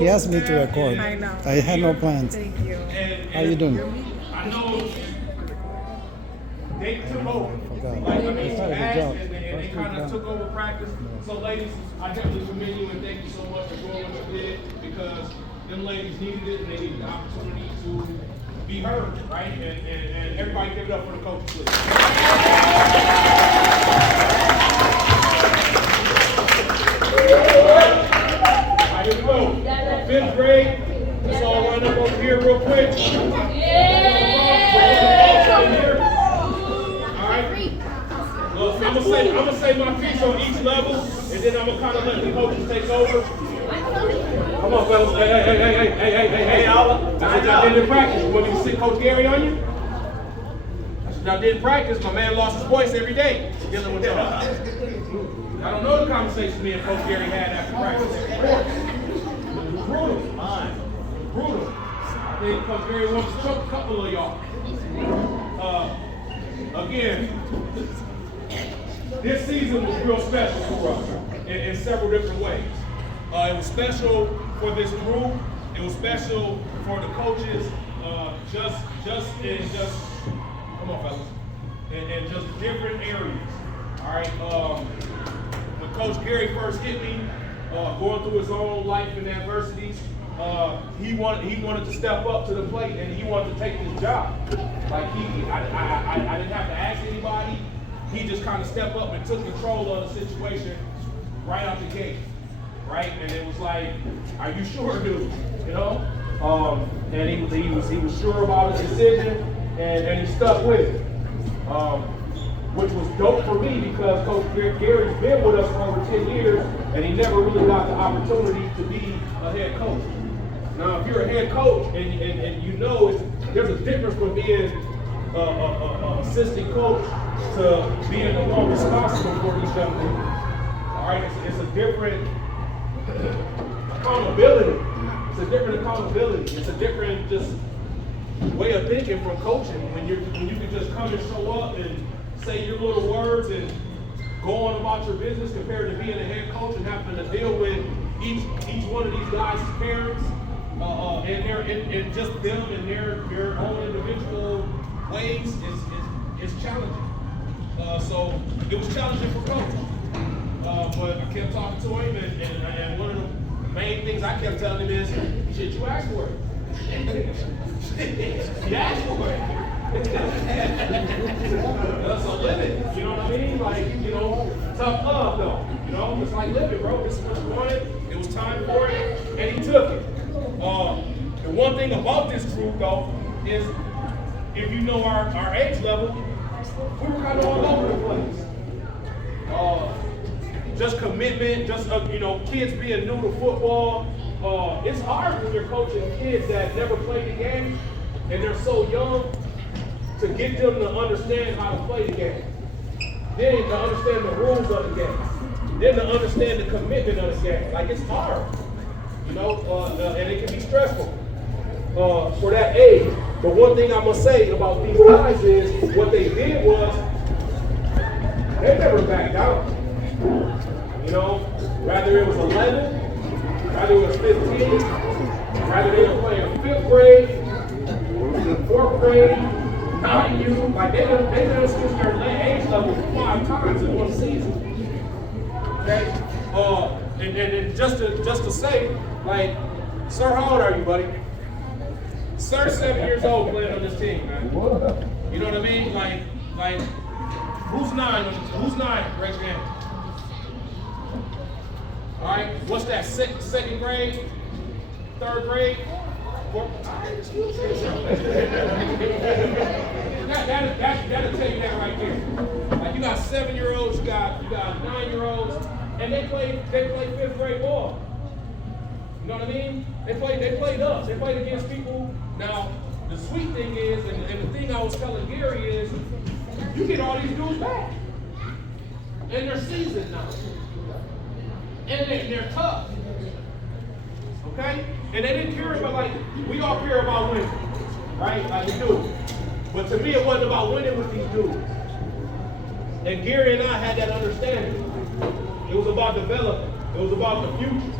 He asked me to record. I know. I had no plans. Thank you. How you doing? I know they took over. Forgot. Like, I mean, Good and job. they kind of took over practice. So, ladies, I definitely commend you and thank you so much for doing what you did, because them ladies needed it and they needed the opportunity to be heard, right? And everybody give it up for the coaches, please. Here we go. Fifth grade. Let's all run up over here real quick. Alright. Well, I'm gonna say my piece on each level, and then I'm gonna kind of let the coaches take over. Come on, fellas. Hey, y'all. That's what y'all did in practice. You want me to sit Coach Gary on you? That's what y'all did in practice. My man lost his voice every day dealing with y'all. I don't know the conversation me and Coach Gary had after practice. Brutal. Brutal. I think Coach Gary wants to choke a couple of y'all. Again, this season was real special for us in several different ways. It was special for this group. It was special for the coaches. Come on, fellas. In just different areas. All right. When Coach Gary first hit me, going through his own life and adversities, he wanted to step up to the plate and he wanted to take this job. Like I didn't have to ask anybody. He just kind of stepped up and took control of the situation right out the gate, right? And it was like, "Are you sure, dude?" You know. And he was sure about his decision, and he stuck with it. Which was dope for me because Coach Gary's been with us for over 10 years and he never really got the opportunity to be a head coach. Now, if you're a head coach and you know there's a difference from being an assistant coach to being the one responsible for these young people. All right, it's a different accountability. It's a different accountability. It's a different just way of thinking from coaching when you can just come and show up and say your little words and go on about your business compared to being a head coach and having to deal with each one of these guys' parents and just them and their own individual ways is challenging. So it was challenging for Coach. But I kept talking to him and one of the main things I kept telling him is, shit, you asked for it. You asked for it. That's a limit, you know what I mean? Like, tough love though. It's like living, bro. This is what you wanted. It was time for it, and he took it. The one thing about this group though is, if you know our age level, we were kind of all over the place. Just commitment, just kids being new to football. It's hard when you're coaching kids that never played the game and they're so young, to get them to understand how to play the game. Then to understand the rules of the game. Then to understand the commitment of the game. Like, it's hard, and it can be stressful for that age. But one thing I must say about these guys is what they did was they never backed out. Rather it was 11, rather it was 15, rather they were playing 5th grade, 4th grade, IU, like they done switched their age level 5 times in one season. Okay? And just to say, like, sir, how old are you, buddy? Sir's 7 years old playing on this team, man. You know what I mean? Like Who's 9? Who's 9? Raise your hand. All right. What's that? Second grade? Third grade? Fourth? That'll tell you that right there. Like you got 7-year-olds, you got 9-year-olds, and they play 5th grade ball. You know what I mean? They played us. They played against people. Now, the sweet thing is, and the thing I was telling Gary is, you get all these dudes back. And they're seasoned now. And they're tough. Okay? And they didn't care about, like, we all care about winning. Right? Like we do. But to me, it wasn't about winning with these dudes. And Gary and I had that understanding. It was about development. It was about the future.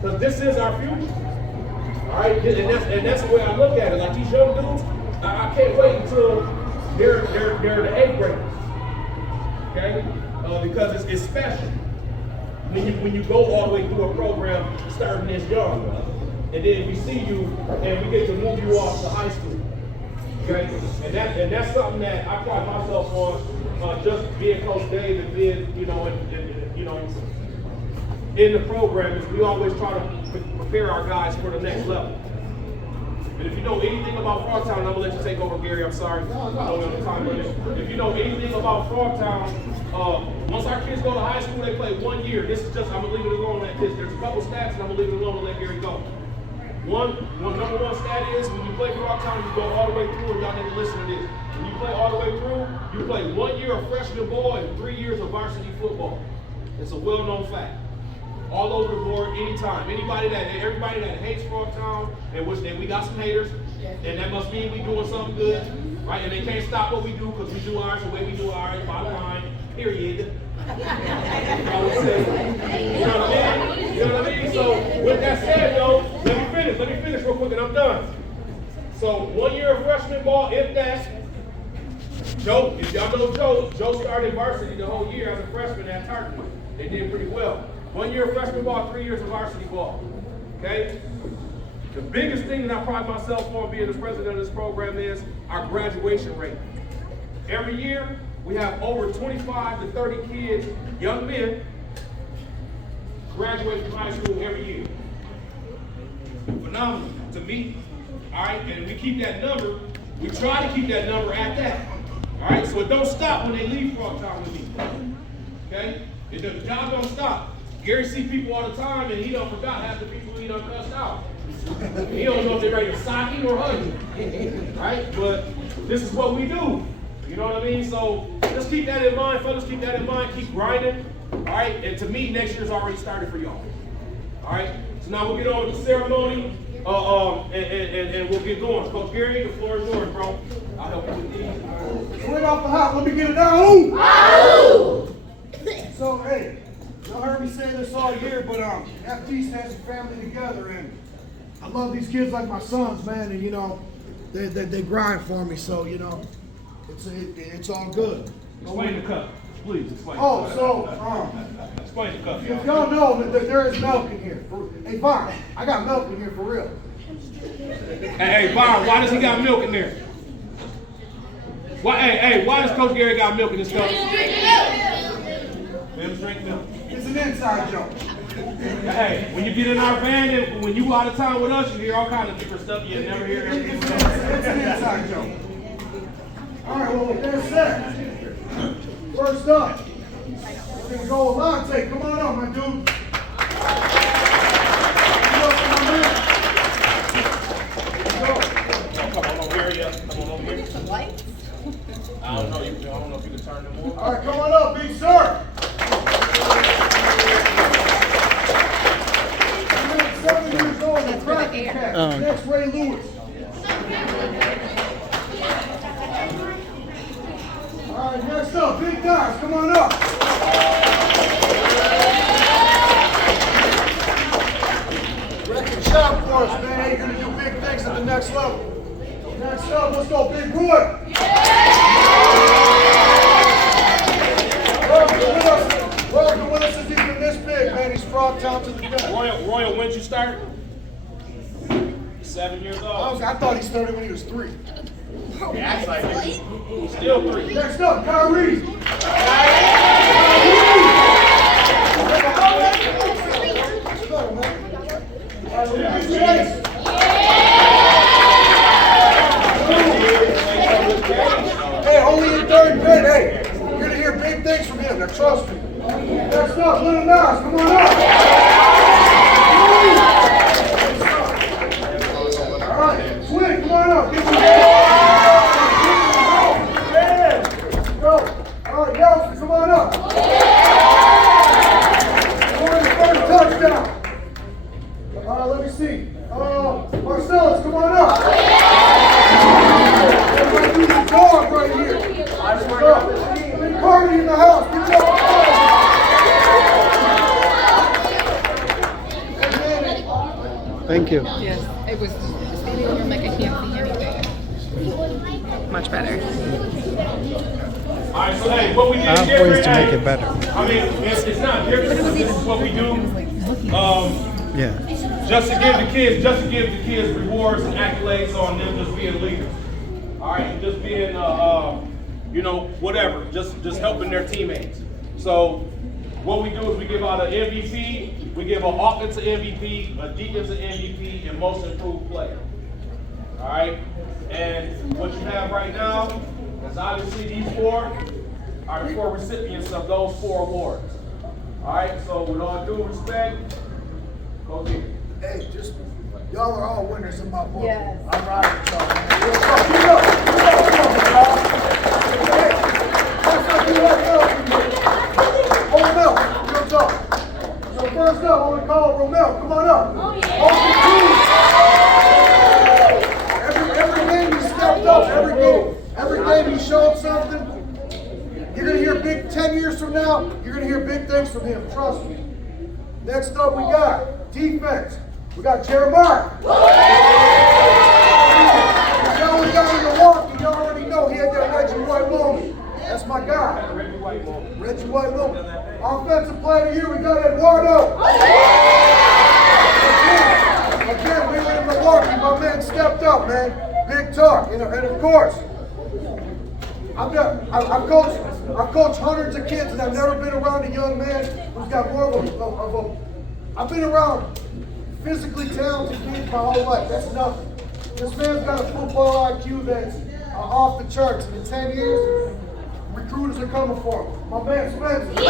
Because this is our future. All right? And that's the way I look at it. Like these young dudes, I can't wait until they're the 8th graders. Okay? Because it's special. When you go all the way through a program starting this young. And then we see you and we get to move you off to high school. Okay? And that's something that I pride myself on, just being Coach Dave and being, in the program is we always try to prepare our guys for the next level. And if you know anything about Frogtown, I'm gonna let you take over, Gary. I'm sorry. I don't have the time limit. If you know anything about Frogtown, once our kids go to high school, they play 1 year. This is just, I'm gonna leave it alone like this. There's a couple stats, and I'm gonna leave it alone and let Gary go. Number one stat is when you play Frogtown, you go all the way through, and y'all need to listen to this. When you play all the way through, you play 1 year of freshman ball and 3 years of varsity football. It's a well-known fact. All over the board, anytime. Everybody that hates Frogtown, and which we got some haters, and that must mean we doing something good, right? And they can't stop what we do because we do ours the way we do ours, bottom line, period. You know what I mean? So with that said though, let me finish real quick and I'm done. So 1 year of freshman ball, if that's Joe, if y'all know Joe started varsity the whole year as a freshman at Tartan. They did pretty well. 1 year of freshman ball, 3 years of varsity ball. Okay? The biggest thing that I pride myself on being the president of this program is our graduation rate. Every year, we have over 25 to 30 kids, young men, graduate from high school every year. Phenomenal to me. All right, and we keep that number. We try to keep that number at that. All right, so it don't stop when they leave Frogtown with me. Okay? The job don't stop. Gary see people all the time, and he don't forgot half the people he done cussed out. He don't know if they're ready to sock him or hug him, right? But this is what we do. You know what I mean? So just keep that in mind, fellas. Keep that in mind. Keep grinding. All right. And to me, next year's already started for y'all. All right. So now we'll get on with the ceremony, and we'll get going. Coach Gary, the floor is yours, bro. I'll help you with these. Straight off the hop, let me get it down. Ooh. So hey, y'all heard me say this all year, but FT's has a family together, and I love these kids like my sons, man, and they grind for me, so it's all good. Explain the cup, please. Explain. Oh, so explain the cup. if y'all know that there is milk in here. Hey, Vaughn, I got milk in here for real. Hey, Vaughn, why does he got milk in there? Why does Coach Gary got milk in this cup? Let him drink milk. It's an inside joke. Hey, when you get in our van and when you out of town with us, you hear all kinds of different stuff you never hear. It's an inside joke. All right, well, with that said, first up, we're going to go with Lonte. Come on up, my dude. Come on over here, Come on over here. I don't know if you can turn them on. All right, come on up, big sir. 7 years old, the Kraken cat. Next, Ray Lewis. All right, next up, big guys, come on up. Record shot for us, man. You're gonna do big things at the next level. Next up, let's go, Big Roy. Welcome with us as he's been this big, man. He's Frogtown to the death. Royal, when did you start? 7 years old. I thought he started when he was 3. He acts like it. He's still 3. Next up, Kyrie. Hey, only in third grade. Hey, you're gonna hear big things from him. Now trust me. Next up, Little Nas, come on up. All right, Swig, come on up. Get some go. All right, Nelson, come on up. Scoring the first touchdown. All right, let me see. Marcellus, come on up. We're gonna do the dog right here. Big party in the house. Get your Thank you. Yes, it was standing over like I can't see anything. Much better. All right, so hey, what we did I have different, ways to make it better. I mean, it's not different. This is what we do. Yeah. Just to give the kids rewards and accolades on them just being leaders. All right, and just being, you know, whatever, just helping their teammates. So what we do is we give out an MVP, we give an offensive MVP, a defensive MVP, and most improved player. All right, and what you have right now is obviously these four are the four recipients of those 4 awards. All right, so with all due respect, go here. Hey, just y'all are all winners in my book. Yes. I'm riding with y'all, man. Real talk. Give it up. Give it up, y'all. Hey, that's what you like else. Romel, real talk. So first up, I want to call Romel. Come on up. Oh yeah. Every game he stepped up. Every game he showed something. You're gonna hear big 10 years from now. You're gonna hear big things from him. Trust me. Next up, we got defense. We got Jeremiah. Y'all we got in Milwaukee, y'all already know he had that Reggie White moment. That's my guy. Reggie White moment. Offensive player of the year, we got Eduardo. Again, we were in Milwaukee, my man stepped up, man. Big talk. And of course, I've coached hundreds of kids, and I've never been around a young man who's got more of a I've been around physically talented kids my whole life. That's nothing. This man's got a football IQ that's off the charts. And in 10 years, recruiters are coming for him. My man Spencer. So,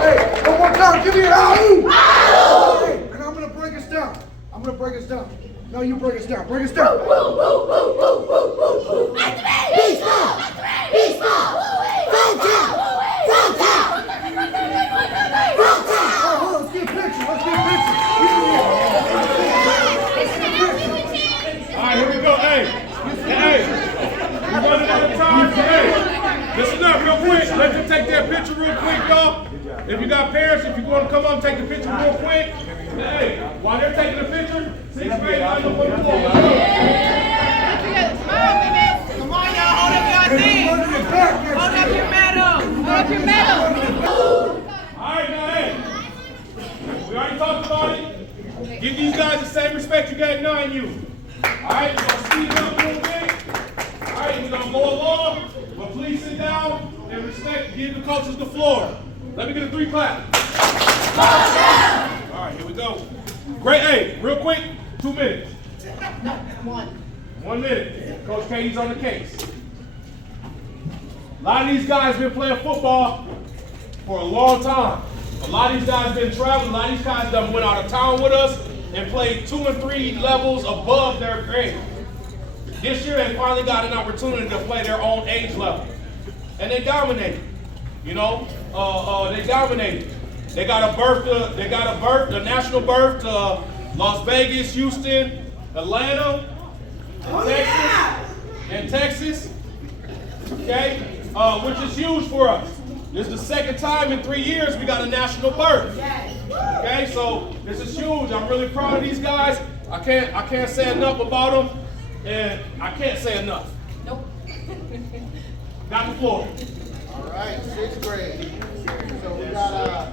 hey, one more time, give me an ahoo! Hey, and I'm going to break us down. No, you break us down. Break us down. Let's get a picture. All right, here we go. Hey, we're running out of time. Hey, listen up real quick. Let them take that picture real quick, y'all. If you got parents, if you want to come up and take the picture real quick. Hey, while they're taking the picture, 6th grade, line up on the floor. Come on, y'all, hold up your thing. Hold up your medal. All right, now, hey, we already talked about it. Give these guys the same respect you gave 9U. All right, we're going to speed it up a little bit. All right, we're going to go along, but please sit down and respect, give the coaches the floor. Let me get a 3 clap. All right, here we go. Great, hey, real quick, 2 minutes. No, 1. 1 minute. Coach Katie's on the case. A lot of these guys been playing football for a long time. A lot of these guys been traveling. A lot of these guys done went out of town with us and played 2 and 3 levels above their grade. This year they finally got an opportunity to play their own age level. And they dominated. You know, they dominated. They got a national berth to Las Vegas, Houston, Atlanta, and Texas. Okay, which is huge for us. This is the second time in 3 years we got a national berth. Okay, so this is huge. I'm really proud of these guys. I can't say enough about them, and I can't say enough. Nope. Got the floor. All right, 6th grade. So we got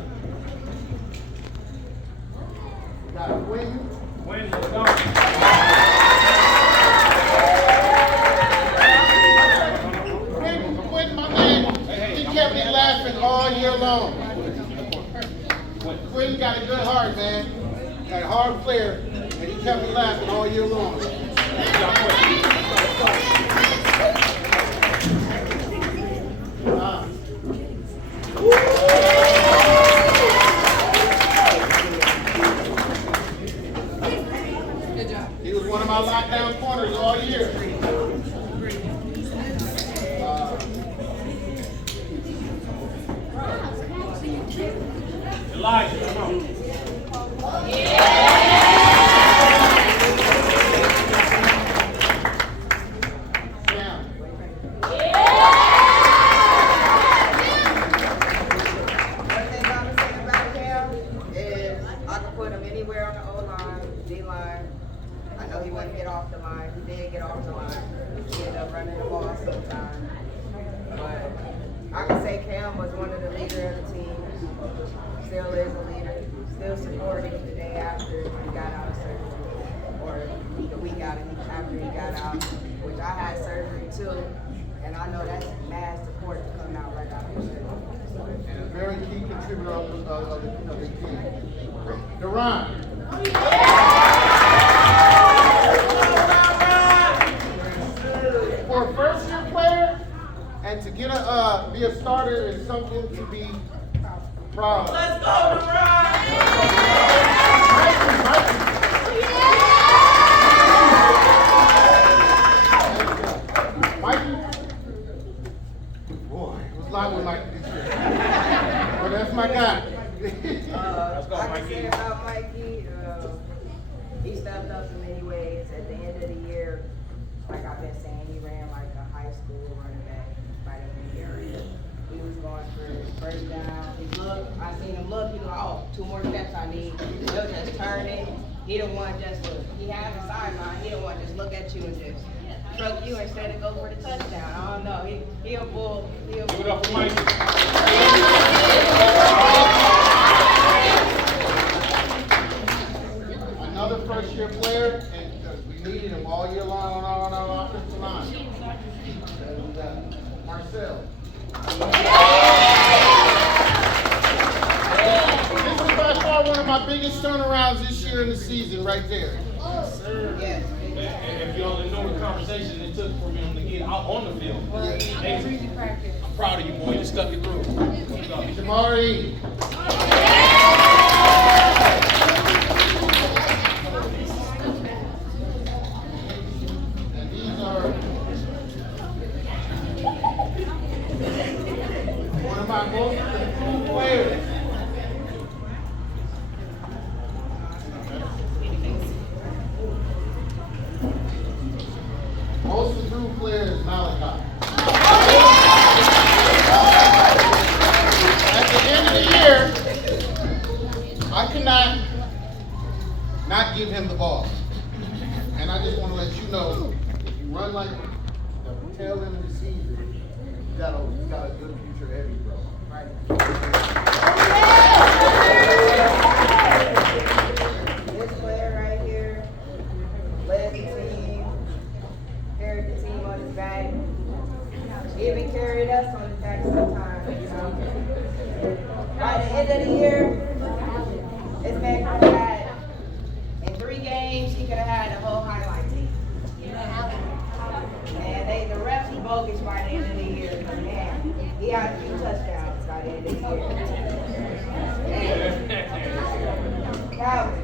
Quinn. Quinn, let's go. a hard player, and he kept me laughing all year long. He was one of my lockdown corners all year. Elijah, come on. Still is a leader, still supporting the day after he got out of surgery, or the week after he got out, which I had surgery too, and I know that's mad support coming out right after surgery. And a very key contributor of the team. Duran. For a first-year player, and to get be a starter is something to be proud of. Let's go, Duran! Mikey? Boy, it was a lot with Mikey this year. But that's my guy. Let's go, I can Mikey. say about Mikey, he stepped up in many ways. At the end of the year, like I've been saying, he ran like a high school running back by the end of the year. He was going for his first down. He looked, I seen him look, he was like, oh, 2 more steps I need. He'll just turn it. He don't want just look. He has a sideline. He don't want to just look at you and just stroke you instead of go for the touchdown. I don't know. He a bull. He a bull. Give it up for Mike. Another first-year player, and we needed him all year long on our offensive line. And, Marcel. This is by far one of my biggest turnarounds this year in the season, right there. Yes. And if you only know the conversation it took for him to get out on the field. Amazing. I'm proud of you, boy. You stuck it through. Jamari. And these are one of my most improved players. Most improved player is Malachi. At the end of the year, I cannot not give him the ball. And I just want to let you know, if you run like the tail end of the season, you got a good future ahead of you, bro. Right? This player right here led the team, carried the team on his back, even carried us on his back sometimes, you know. By the end of the year, this man could have had, in 3 games, he could have had the whole highlight team. And the refs were bogus by the end of the year. Man, he had a few touchdowns by the end of the year. Calvin.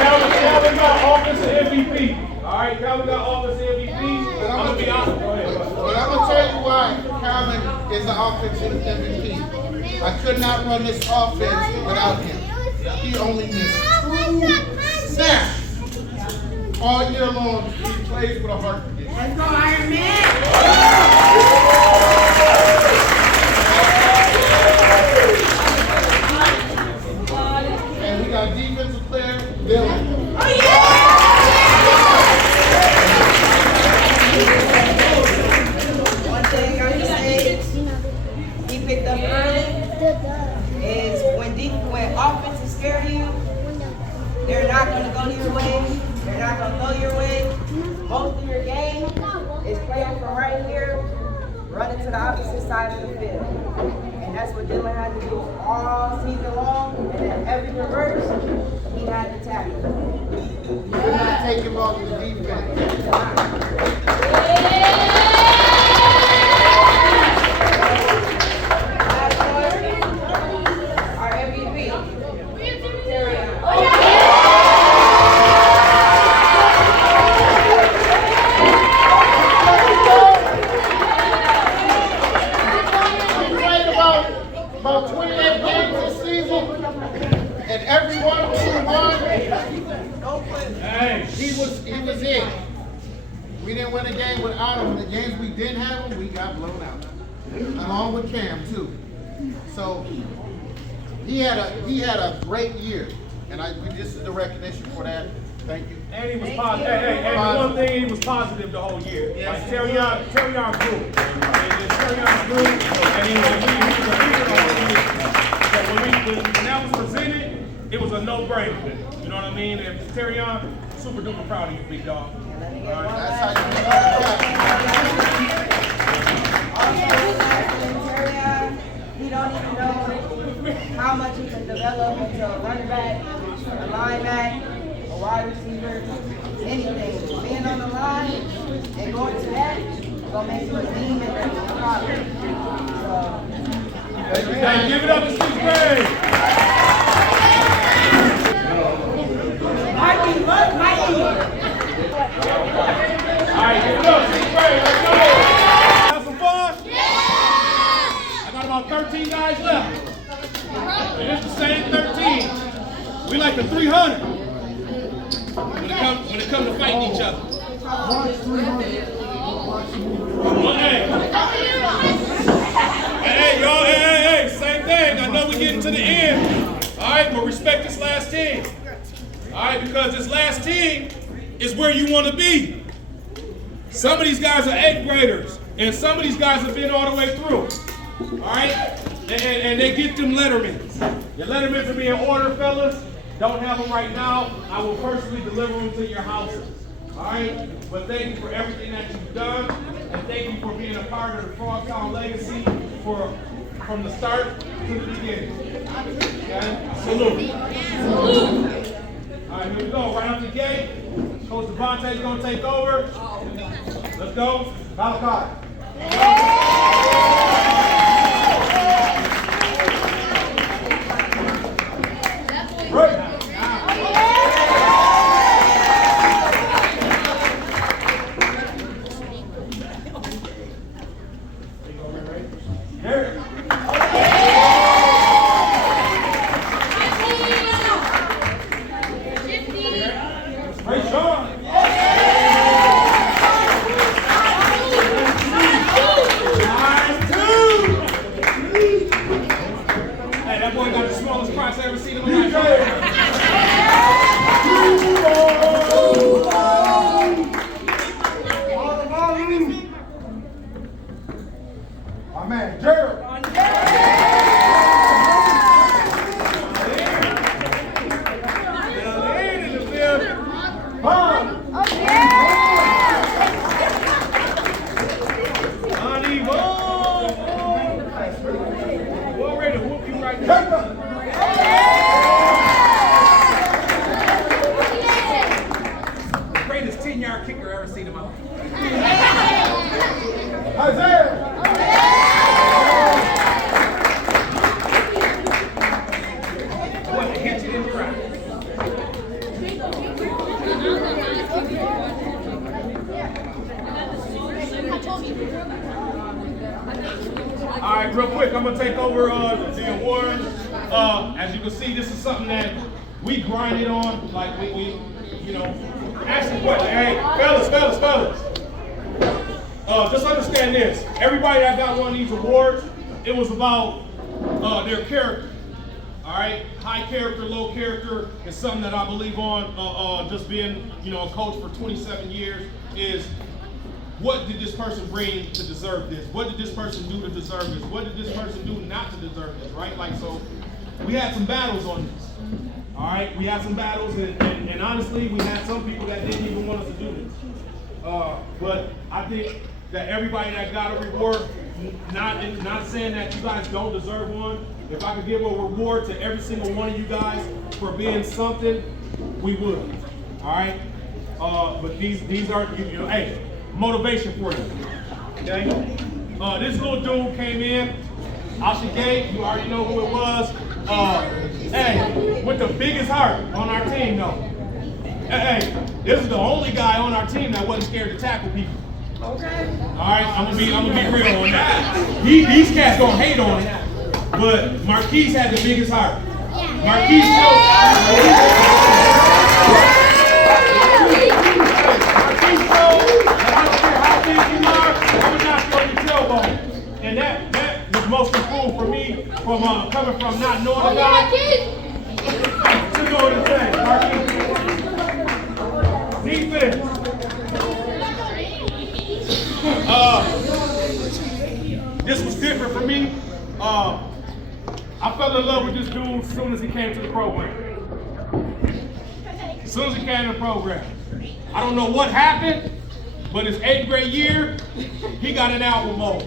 Calvin got offensive MVP. All right, Calvin got offensive MVP. I'm going to be honest. Go ahead. But I'm going to tell you why Calvin is the offensive MVP. I could not run this offense without him. He only missed 2 snaps all year long. He plays with a heart condition. Let's go, Iron Man! And we got defensive player, Dylan. Oh, yeah! One thing I can say he picked up early is when offense is scared of you, they're not going to go your way. They're not going to go your way. Most of your game is playing from right here, running to the opposite side of the field. And And that's what Dylan had to do all season long. And then every reverse, he had to tackle. You did not take him off the defense. Our MVP. About 28 games this season, and every one of them he won. Hey, He was it. We didn't win a game without him. The games we didn't have him, we got blown out, along with Cam too. So he had a great year, and this is the recognition for that. Thank you. and he was positive. And one thing, he was positive the whole year. Like Terrion grew. Terrion grew, and he was a leader the whole year. So when that was presented, it was a no-brainer. You know what I mean? And Terrion, super duper proud of you, big dog. That's how He don't even know how much he can develop into a running back, a linebacker, a wide receiver, anything. Being on the line and going to that is gonna make you a demon in college. So, Hey, give it up to Steve Gray. Mikey, look, Mikey. All right, give it up, Steve Gray. Let's go. Have some fun? Yeah! I got about 13 guys left. And it's the same 13. We like the 300 when it comes to fighting each other. Hey, y'all, hey, same thing. I know we're getting to the end. All right, but respect this last team. All right, because this last team is where you want to be. Some of these guys are 8th graders, and some of these guys have been all the way through. All right, and they get them Lettermans. Your Lettermans will be in order, fellas. Don't have them right now. I will personally deliver them to your houses. All right, but thank you for everything that you've done, and thank you for being a part of the Frogtown legacy from the start to the beginning. Okay, salute. All right, here we go. Right out the gate, Coach Devontae's gonna take over. Let's go. Malachi. Right. There. Great shot. Hey, that boy got the smallest price I ever seen in my life. My man, Gerald. We're ready to whoop you right now. Greatest 10-yard kicker I ever seen in my life. Isaiah. What, it hit you in your eye. All right, real quick, I'm gonna take over the awards. As you can see, this is something that we grinded on, like we ask the question. Hey, fellas. Just understand this. Everybody that got one of these awards, it was about their character. All right, high character, low character is something that I believe on. Just being, a coach for 27 years is. What did this person bring to deserve this? What did this person do to deserve this? What did this person do not to deserve this, right? Like, so we had some battles on this, all right? We had some battles, and honestly, we had some people that didn't even want us to do this. But I think that everybody that got a reward, not saying that you guys don't deserve one. If I could give a reward to every single one of you guys for being something, we would. All right. But these are hey, motivation for you. Okay. This little dude came in out the gate. You already know who it was. Hey, with the biggest heart on our team, though. Hey, this is the only guy on our team that wasn't scared to tackle people. Okay. All right, I'm gonna be real on that. These cats gonna hate on it, but Marquise had the biggest heart. Marquise and that was most improved for me from coming from not knowing about to knowing the thing. Defense. This was different for me. I fell in love with this dude as soon as he came to the program. As soon as he came to the program. I don't know what happened, but his 8th grade year, he got an album mode.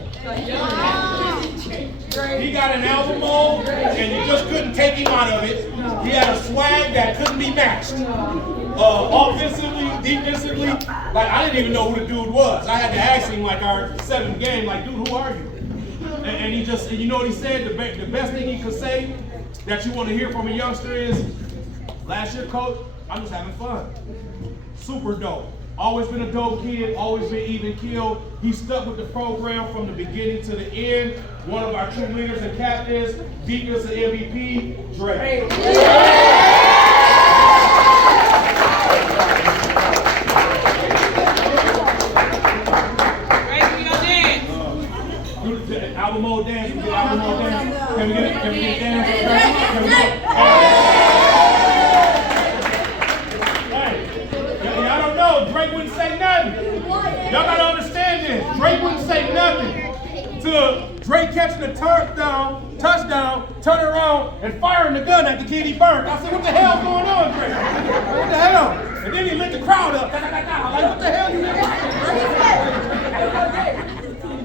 He got an album mode, and you just couldn't take him out of it. He had a swag that couldn't be matched. Offensively, defensively, like I didn't even know who the dude was. I had to ask him like our 7th game, like, dude, who are you? And he just, you know what he said? The best thing he could say that you want to hear from a youngster is, last year, coach, I'm just having fun. Super dope. Always been a dope kid, always been even killed. He stuck with the program from the beginning to the end. One of our true leaders and captains, defensive MVP, Drake. Album mode dance, we get album mode dance. Can we get dance? Can we get Hey, y'all don't know, Drake wouldn't say nothing. Y'all gotta understand this. Drake wouldn't say nothing to Drake catching the touchdown, turning around, and firing the gun at the kid he burned. I said, what the hell's going on, Drake? What the hell? And then he lit the crowd up. Like, what the hell you doing?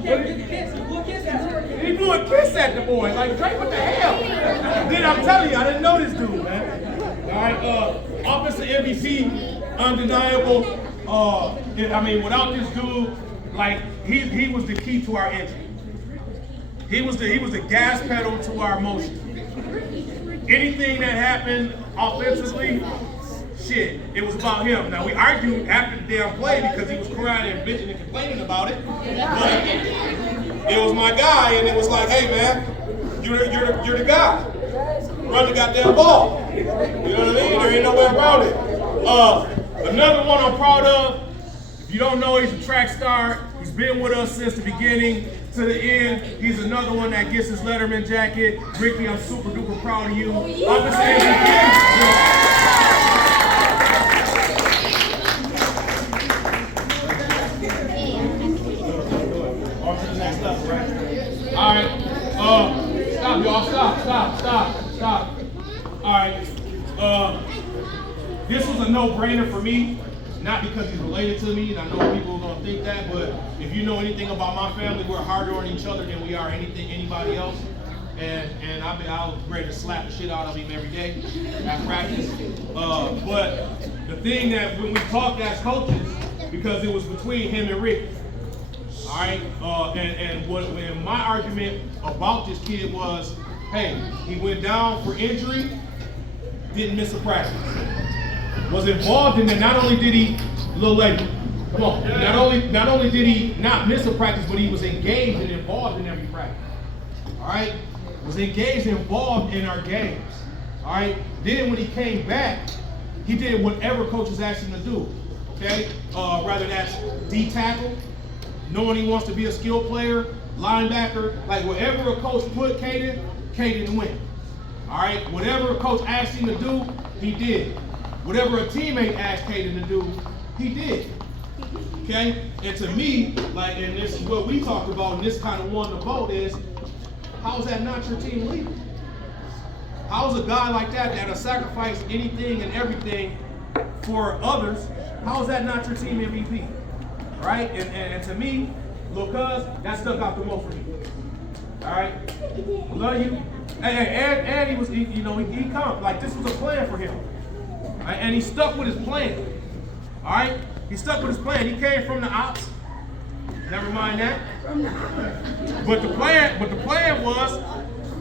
He blew a kiss at the boy. Like, Drake, what the hell? Then I'm telling you, I didn't know this dude, man. All right, offensive MVP, undeniable. I mean, without this dude, like, he was the key to our engine. He was the gas pedal to our motion. Anything that happened offensively, shit, it was about him. Now, we argued after the damn play because he was crying and bitching and complaining about it. But it was my guy, and it was like, hey, man, you're the guy. Run the goddamn ball. You know what I mean? There ain't no way around it. Another one I'm proud of, if you don't know, he's a track star. He's been with us since the beginning to the end. He's another one that gets his Letterman jacket. Ricky, I'm super duper proud of you. I'm saying on to the next level, right? All right. Stop, y'all. Stop. All right. This was a no-brainer for me. Not because he's related to me, and I know people are gonna think that, but if you know anything about my family, we're harder on each other than we are anybody else. And I'll ready to slap the shit out of him every day at practice. But the thing that when we talked as coaches, because it was between him and Rick, all right. When my argument about this kid was, hey, he went down for injury, didn't miss a practice. Was involved in it. Not only did he, little lady, come on. Not only did he not miss a practice, but he was engaged and involved in every practice. All right, was engaged and involved in our games. All right. Then when he came back, he did whatever coaches asked him to do. Okay, whether that's D tackle, knowing he wants to be a skill player, linebacker, like whatever a coach put Caden went. All right, whatever a coach asked him to do, he did. Whatever a teammate asked Caden to do, he did. Okay? And to me, like, and this is what we talked about, and this kind of won the vote is, how is that not your team leader? How is a guy like that that'll sacrifice anything and everything for others, how is that not your team MVP? Right? And to me, Little cuz, that stuck out the most for me. All right? I love you. And he was, he come. Like, this was a plan for him. All right? And he stuck with his plan. All right? He stuck with his plan. He came from the ops. Never mind that. But the plan was,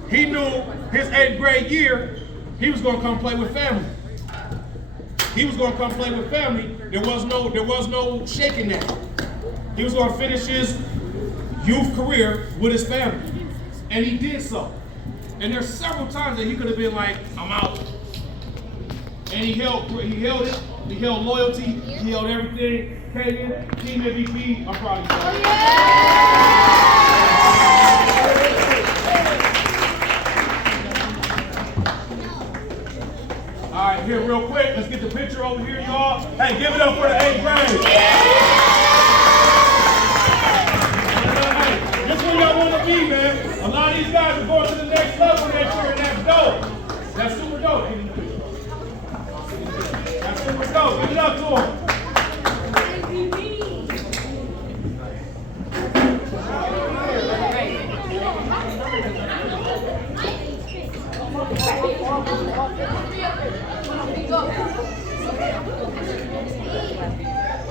he knew his 8th grade year, he was gonna come play with family. He was gonna come play with family. There was no shaking that. He was gonna finish his youth career with his family. And he did so. And there's several times that he could have been like, I'm out. And he held it, he held loyalty, he held everything. Came in, team MVP, I'm proud of you. All right, here real quick, let's get the picture over here, y'all. Hey, give it up for the 8th grade. Hey, this where y'all want to be, man. A lot of these guys are going to the next level next year, and that's dope. That's super dope. That's super dope. Give it up to them.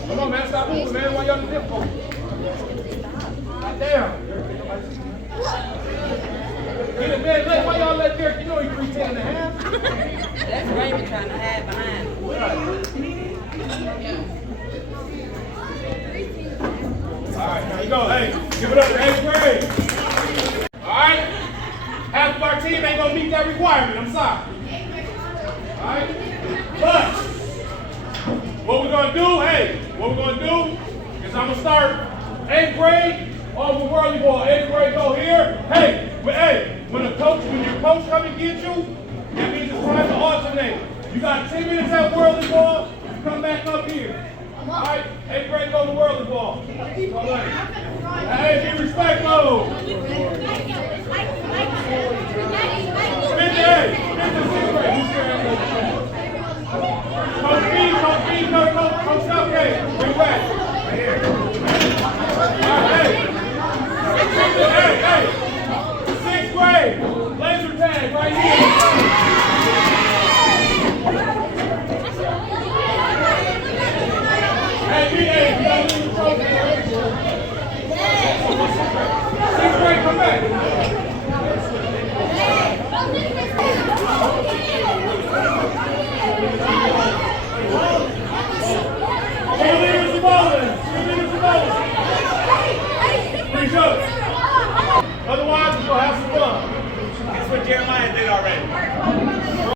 Come on, man, stop moving, man. Why y'all in the difficult? God damn. Get it, man. Why y'all let Derek? You know he's 310 and a half. That's Raymond trying to hide behind him. All right, here we go. Hey, give it up to 8th grade. All right? Half of our team ain't going to meet that requirement. I'm sorry. All right? But what we're going to do, is I'm going to start 8th grade on the whirly ball. 8th grade go here. Hey, when your coach come and get you, that means it's time to alternate. You got 10 minutes at whirly ball, you come back up here. All right, 8th grade go to whirly ball. All right. Hey, be respectful. Coach Southgate, bring it back. Right here. All right, hey. 6th grade, laser tag right here. Hey, you gotta leave the trophy. 6th grade, come back. Otherwise, we're going to have some fun. That's what Jeremiah